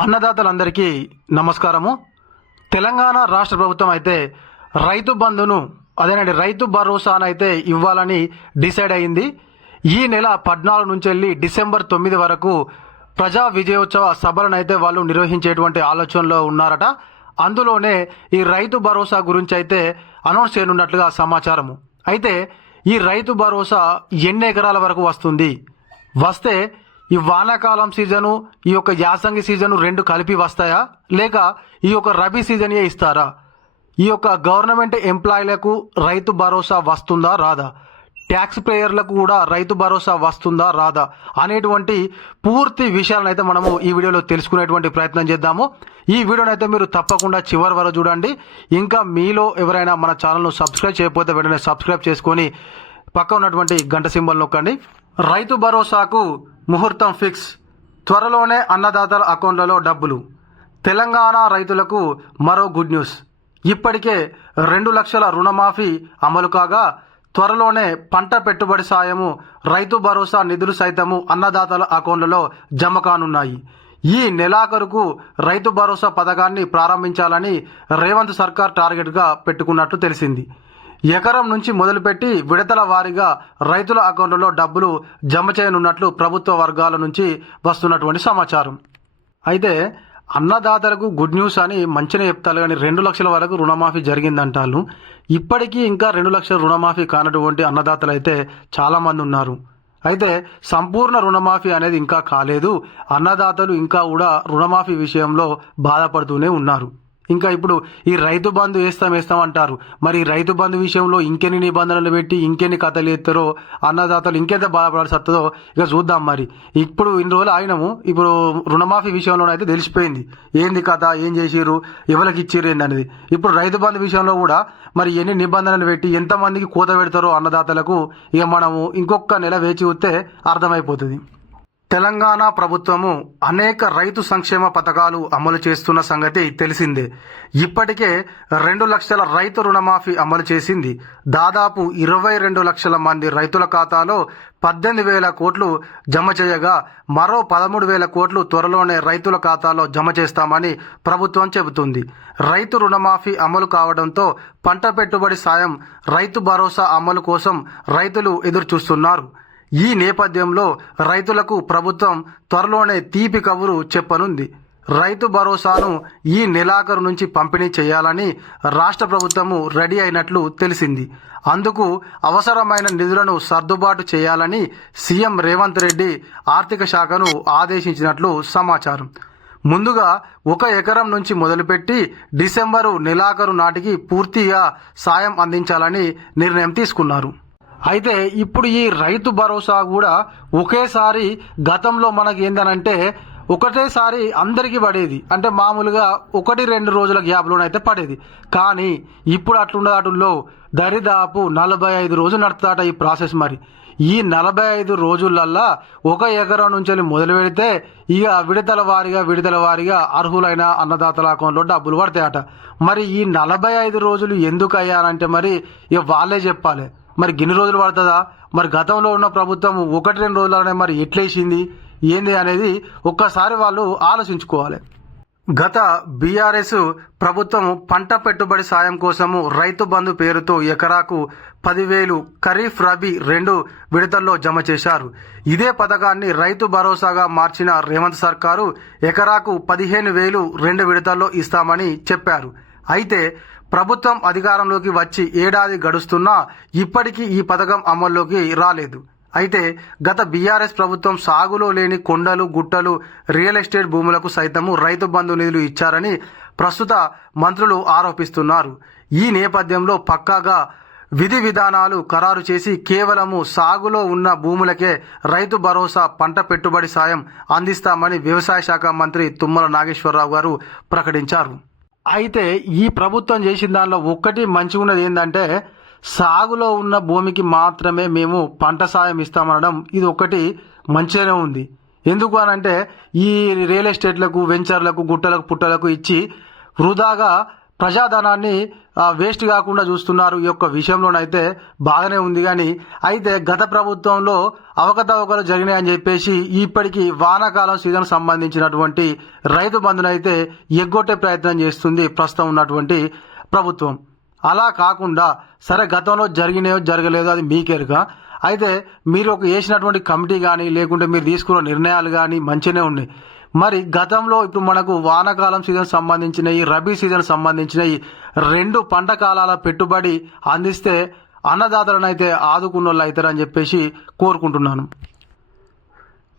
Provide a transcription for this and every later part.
అన్నదాతలందరికీ నమస్కారము. తెలంగాణ రాష్ట్ర ప్రభుత్వం అయితే రైతు బంధును అదేనండి రైతు భరోసానైతే ఇవ్వాలని డిసైడ్ అయింది. ఈ నెల పద్నాలుగు నుంచి వెళ్ళి డిసెంబర్ తొమ్మిది వరకు ప్రజా విజయోత్సవ సభలను అయితే వాళ్ళు నిర్వహించేటువంటి ఆలోచనలో ఉన్నారట. అందులోనే ఈ రైతు భరోసా గురించి అయితే అనౌన్స్ చేయనున్నట్లుగా సమాచారము. అయితే ఈ రైతు భరోసా ఎన్ని ఎకరాల వరకు వస్తుంది? వస్తే ఈ వానాకాలం సీజను ఈ యొక్క యాసంగి సీజను రెండు కలిపి వస్తాయా? లేక ఈ యొక్క రబీ సీజనే ఇస్తారా? ఈ యొక్క గవర్నమెంట్ ఎంప్లాయీలకు రైతు భరోసా వస్తుందా రాదా? ట్యాక్స్ పేయర్లకు కూడా రైతు భరోసా వస్తుందా రాదా? అనేటువంటి పూర్తి విషయాలను అయితే మనము ఈ వీడియోలో తెలుసుకునేటువంటి ప్రయత్నం చేద్దాము. ఈ వీడియోని అయితే మీరు తప్పకుండా చివరి వరకు చూడండి. ఇంకా మీలో ఎవరైనా మన ఛానల్ను సబ్స్క్రైబ్ చేయకపోతే వెంటనే సబ్స్క్రైబ్ చేసుకొని పక్క ఉన్నటువంటి గంట సింబల్ నొక్కండి. రైతు భరోసాకు ముహూర్తం ఫిక్స్. త్వరలోనే అన్నదాతల అకౌంట్లలో డబ్బులు. తెలంగాణ రైతులకు మరో గుడ్ న్యూస్. ఇప్పటికే రెండు లక్షల రుణమాఫీ అమలు కాగా త్వరలోనే పంట పెట్టుబడి సాయము రైతు భరోసా నిధులు సైతము అన్నదాతల అకౌంట్లలో జమ కానున్నాయి. ఈ నెలాఖరుకు రైతు భరోసా పథకాన్ని ప్రారంభించాలని రేవంత్ సర్కార్ టార్గెట్గా పెట్టుకున్నట్టు తెలిసింది. ఎకరం నుంచి మొదలుపెట్టి విడతల వారీగా రైతుల అకౌంట్లలో డబ్బులు జమ చేయనున్నట్లు ప్రభుత్వ వర్గాల నుంచి వస్తున్నటువంటి సమాచారం. అయితే అన్నదాతలకు గుడ్ న్యూస్ అని మంచిగా చెప్తారు కానీ రెండు లక్షల వరకు రుణమాఫీ జరిగిందంటారు. ఇప్పటికీ ఇంకా రెండు లక్షల రుణమాఫీ కానటువంటి అన్నదాతలు అయితే చాలామంది ఉన్నారు. అయితే సంపూర్ణ రుణమాఫీ అనేది ఇంకా కాలేదు. అన్నదాతలు ఇంకా కూడా రుణమాఫీ విషయంలో బాధపడుతూనే ఉన్నారు. ఇంకా ఇప్పుడు ఈ రైతు బంధు వేస్తాం వేస్తాం అంటారు. మరి రైతు బంధు విషయంలో ఇంకెన్ని నిబంధనలు పెట్టి ఇంకెన్ని కథలు ఎత్తారో అన్నదాతలు ఇంకెంత బాధపడాల్సి వస్తుందో ఇక చూద్దాం మరి. ఇప్పుడు ఇన్ని రోజులు ఆగినాము. ఇప్పుడు రుణమాఫీ విషయంలోనైతే తెలిసిపోయింది. ఏంది కథ? ఏం చేసిర్రు? ఎవరికి ఇచ్చిర్రు ఏందనేది. ఇప్పుడు రైతు బంధు విషయంలో కూడా మరి ఎన్ని నిబంధనలు పెట్టి ఎంతమందికి కూత పెడతారో అన్నదాతలకు ఇక మనము ఇంకొక నెల వేచి చూస్తే అర్థమైపోతుంది. తెలంగాణ ప్రభుత్వము అనేక రైతు సంక్షేమ పథకాలు అమలు చేస్తున్న సంగతి తెలిసిందే. ఇప్పటికే రెండు లక్షల రైతు రుణమాఫీ అమలు చేసింది. దాదాపు ఇరవై రెండు లక్షల మంది రైతుల ఖాతాలో పద్దెనిమిది వేల కోట్లు జమ చేయగా మరో పదమూడు వేల కోట్లు త్వరలోనే రైతుల ఖాతాలో జమ చేస్తామని ప్రభుత్వం చెబుతుంది. రైతు రుణమాఫీ అమలు కావడంతో పంట పెట్టుబడి సాయం రైతు భరోసా అమలు కోసం రైతులు ఎదురు చూస్తున్నారు ఈ నేపథ్యంలో రైతులకు ప్రభుత్వం త్వరలోనే తీపి కబురు చెప్పనుంది. రైతు భరోసాను ఈ నెలాఖరు నుంచి పంపిణీ చేయాలని రాష్ట్ర ప్రభుత్వము రెడీ అయినట్లు తెలిసింది. అందుకు అవసరమైన నిధులను సర్దుబాటు చేయాలని సీఎం రేవంత్ రెడ్డి ఆర్థిక శాఖను ఆదేశించినట్లు సమాచారం. ముందుగా ఒక ఎకరం నుంచి మొదలుపెట్టి డిసెంబరు నెలాఖరు నాటికి పూర్తిగా సాయం అందించాలని నిర్ణయం తీసుకున్నారు. అయితే ఇప్పుడు ఈ రైతు భరోసా కూడా ఒకేసారి గతంలో మనకి ఏందనంటే ఒకటేసారి అందరికీ పడేది. అంటే మామూలుగా ఒకటి రెండు రోజుల గ్యాప్లోనైతే పడేది. కానీ ఇప్పుడు అట్లుండదు అటుల్లో దరిదాపు నలభై ఐదు రోజులు నడుతాట ఈ ప్రాసెస్ మరి. ఈ నలభై ఐదు రోజులల్లా ఒక ఎకరం నుంచి మొదలు పెడితే ఇక విడతల వారిగా విడతల వారిగా అర్హులైన అన్నదాతల అకౌంట్లో డబ్బులు పడతాయట. మరి ఈ నలభై ఐదు రోజులు ఎందుకు అయ్యారంటే మరి ఇక వాళ్ళే చెప్పాలి. మరి గిన్ని రోజులు పడుతుందా? మరి గతంలో ఉన్న ప్రభుత్వం ఒకటి రెండు రోజులనే మరి ఎట్లేసింది? ఏంది అనేది ఒక్కసారి వాళ్ళు ఆలోచించుకోవాలి. గత బీఆర్ఎస్ ప్రభుత్వం పంట పెట్టుబడి సాయం కోసము రైతు బంధు పేరుతో ఎకరాకు పదివేలు ఖరీఫ్ రబీ రెండు విడతల్లో జమ చేశారు. ఇదే పథకాన్ని రైతు భరోసాగా మార్చిన రేవంత్ సర్కారు ఎకరాకు పదిహేను వేలు రెండు విడతల్లో ఇస్తామని చెప్పారు. అయితే ప్రభుత్వం అధికారంలోకి వచ్చి ఏడాది గడుస్తున్నా ఇప్పటికీ ఈ పథకం అమల్లోకి రాలేదు. అయితే గత బీఆర్ఎస్ ప్రభుత్వం సాగులో లేని కొండలు గుట్టలు రియల్ ఎస్టేట్ భూములకు సైతము రైతు బంధు నిధులు ఇచ్చారని ప్రస్తుత మంత్రులు ఆరోపిస్తున్నారు. ఈ నేపథ్యంలో పక్కాగా విధి విధానాలు ఖరారు చేసి కేవలము సాగులో ఉన్న భూములకే రైతు భరోసా పంట పెట్టుబడి సాయం అందిస్తామని వ్యవసాయ శాఖ మంత్రి తుమ్మల నాగేశ్వరరావు గారు ప్రకటించారు. అయితే ఈ ప్రభుత్వం చేసిన దానిలో ఒక్కటి మంచిగా ఉన్నది ఏంటంటే సాగులో ఉన్న భూమికి మాత్రమే మేము పంట సాయం ఇస్తామనడం ఇది ఒకటి మంచిగానే ఉంది. ఎందుకు అనంటే ఈ రియల్ ఎస్టేట్లకు వెంచర్లకు గుట్టలకు పుట్టలకు ఇచ్చి వృధాగా ప్రజాధనాన్ని వేస్ట్ కాకుండా చూస్తున్నారు ఈ యొక్క విషయంలోనైతే బాగానే ఉంది కానీ అయితే గత ప్రభుత్వంలో అవకతవకలు జరిగినాయని చెప్పేసి ఇప్పటికీ వానాకాలం సీజన్ సంబంధించినటువంటి రైతు బంధునైతే ఎగ్గొట్టే ప్రయత్నం చేస్తుంది ప్రస్తుతం ఉన్నటువంటి ప్రభుత్వం. అలా కాకుండా సరే గతంలో జరిగినాయో జరగలేదో అది మీకెరుక అయితే మీరు ఒక వేసినటువంటి కమిటీ కానీ లేకుంటే మీరు తీసుకున్న నిర్ణయాలు కానీ మంచిగానే ఉన్నాయి. మరి గతంలో ఇప్పుడు మనకు వానాకాలం సీజన్ సంబంధించినవి రబీ సీజన్ సంబంధించినవి రెండు పంట కాలాల పెట్టుబడి అందిస్తే అన్నదాతలను అయితే ఆదుకున్న వాళ్ళు అవుతారని చెప్పేసి కోరుకుంటున్నాను.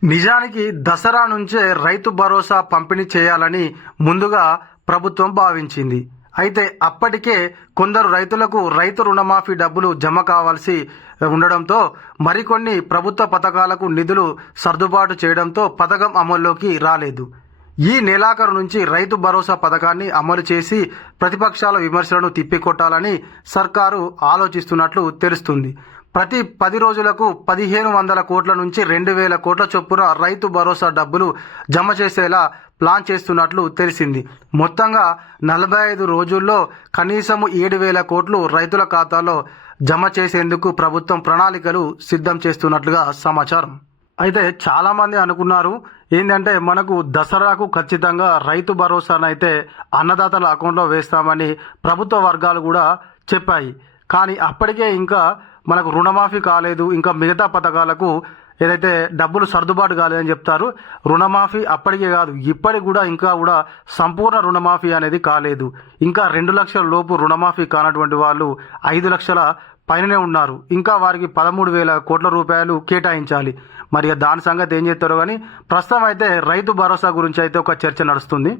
నిజానికి దసరా నుంచే రైతు భరోసా పంపిణీ చేయాలని ముందుగా ప్రభుత్వం భావించింది. అయితే అప్పటికే కొందరు రైతులకు రైతు రుణమాఫీ డబ్బులు జమ కావాల్సి ఉండడంతో మరికొన్ని ప్రభుత్వ పథకాలకు నిధులు సర్దుబాటు చేయడంతో పథకం అమల్లోకి రాలేదు. ఈ నెలాఖరు నుంచి రైతు భరోసా పథకాన్ని అమలు చేసి ప్రతిపక్షాల విమర్శలను తిప్పికొట్టాలని సర్కారు ఆలోచిస్తున్నట్లు తెలుస్తుంది. ప్రతి పది రోజులకు పదిహేను వందల కోట్ల నుంచి రెండు వేల కోట్ల చొప్పున రైతు భరోసా డబ్బులు జమ చేసేలా ప్లాన్ చేస్తున్నట్లు తెలిసింది. మొత్తంగా నలభై ఐదు రోజుల్లో కనీసం ఏడు వేల కోట్లు రైతుల ఖాతాలో జమ చేసేందుకు ప్రభుత్వం ప్రణాళికలు సిద్ధం చేస్తున్నట్లుగా సమాచారం. అయితే చాలామంది అనుకున్నారు ఏంటంటే మనకు దసరాకు ఖచ్చితంగా రైతు భరోసానైతే అన్నదాతల అకౌంట్లో వేస్తామని ప్రభుత్వ వర్గాలు కూడా చెప్పాయి. కానీ అప్పటికే ఇంకా మనకు రుణమాఫీ కాలేదు ఇంకా మిగతా పథకాలకు ఏదైతే డబ్బులు సర్దుబాటు కాలేదని చెప్తారు రుణమాఫీ అప్పటికే కాదు ఇప్పటికి కూడా ఇంకా కూడా సంపూర్ణ రుణమాఫీ అనేది కాలేదు. ఇంకా రెండు లక్షల లోపు రుణమాఫీ కానటువంటి వాళ్ళు ఐదు లక్షల పైననే ఉన్నారు. ఇంకా వారికి పదమూడు వేల కోట్ల రూపాయలు కేటాయించాలి. మరి దాని సంగతి ఏం చేస్తారో కానీ ప్రస్తుతం అయితే రైతు భరోసా గురించి అయితే ఒక చర్చ నడుస్తుంది.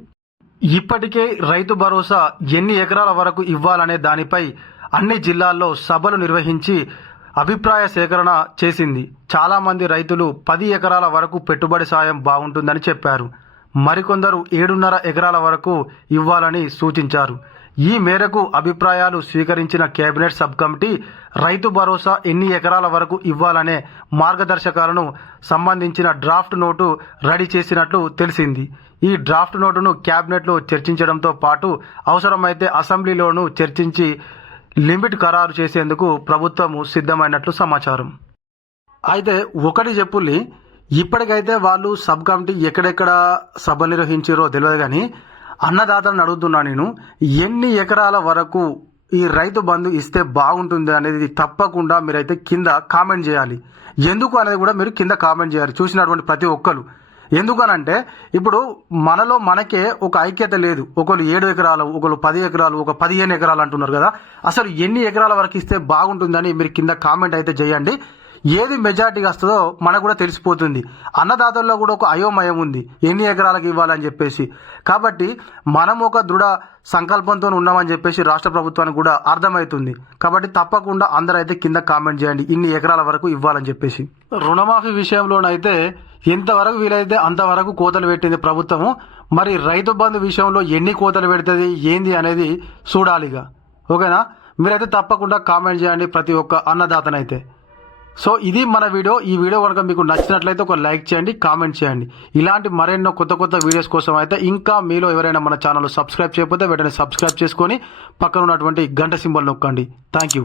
ఇప్పటికే రైతు భరోసా ఎన్ని ఎకరాల వరకు ఇవ్వాలనే దానిపై అన్ని జిల్లాల్లో సభలు నిర్వహించి అభిప్రాయ సేకరణ చేసింది. చాలామంది రైతులు పది ఎకరాల వరకు పెట్టుబడి సాయం బాగుంటుందని చెప్పారు. మరికొందరు ఏడున్నర ఎకరాల వరకు ఇవ్వాలని సూచించారు. ఈ మేరకు అభిప్రాయాలు స్వీకరించిన cabinet sub committee Rythu Bharosa ఎన్ని ఎకరాల వరకు ఇవ్వాలనే మార్గదర్శకాలను సంబంధించిన డ్రాఫ్ట్ నోటు రెడీ చేసినట్లు తెలిసింది. ఈ డ్రాఫ్ట్ నోటును క్యాబినెట్లో చర్చించడంతో పాటు అవసరమైతే అసెంబ్లీలోనూ చర్చించి లిమిట్ ఖరారు చేసేందుకు ప్రభుత్వము సిద్ధమైనట్లు సమాచారం. అయితే ఒకటి చెప్పుల్లి ఇప్పటికైతే వాళ్ళు సబ్ కమిటీ ఎక్కడెక్కడ సభ నిర్వహించారో తెలియదు కానీ అన్నదాతలను అడుగుతున్నా నేను ఎన్ని ఎకరాల వరకు ఈ రైతు బంధు ఇస్తే బాగుంటుంది అనేది తప్పకుండా మీరైతే కింద కామెంట్ చేయాలి. ఎందుకు అనేది కూడా మీరు కింద కామెంట్ చేయాలి చూసినటువంటి ప్రతి ఒక్కరు. ఎందుకనంటే ఇప్పుడు మనలో మనకే ఒక ఐక్యత లేదు. ఒకరు ఏడు ఎకరాలు ఒకరు పది ఎకరాలు ఒక పదిహేను ఎకరాలు అంటున్నారు కదా. అసలు ఎన్ని ఎకరాల వరకు ఇస్తే బాగుంటుందని మీరు కింద కామెంట్ అయితే చేయండి. ఏది మెజార్టీగా వస్తుందో మనకు కూడా తెలిసిపోతుంది. అన్నదాతల్లో కూడా ఒక అయోమయం ఉంది. ఎన్ని ఎకరాలకు ఇవ్వాలని చెప్పేసి. కాబట్టి మనం ఒక దృఢ సంకల్పంతో ఉన్నామని చెప్పేసి రాష్ట్ర ప్రభుత్వానికి కూడా అర్థమవుతుంది. కాబట్టి తప్పకుండా అందరూ అయితే కింద కామెంట్ చేయండి. ఇన్ని ఎకరాల వరకు ఇవ్వాలని చెప్పేసి. రుణమాఫీ విషయంలోనైతే ఎంతవరకు వీలైతే అంతవరకు కోతలు పెట్టింది ప్రభుత్వము. మరి రైతు బంధు విషయంలో ఎన్ని కోతలు పెడుతుంది ఏంది అనేది చూడాలిగా. ఓకేనా? మీరైతే తప్పకుండా కామెంట్ చేయండి ప్రతి ఒక్క అన్నదాతనైతే. సో ఇది మన వీడియో. ఈ వీడియో కనుక మీకు నచ్చినట్లయితే ఒక లైక్ చేయండి కామెంట్ చేయండి. ఇలాంటి మరెన్నో కొత్త కొత్త వీడియోస్ కోసం అయితే ఇంకా మీలో ఎవరైనా మన ఛానల్ సబ్స్క్రైబ్ చేయకపోతే వెంటనే సబ్స్క్రైబ్ చేసుకొని పక్కన ఉన్నటువంటి గంట సింబల్ నొక్కండి. Thank you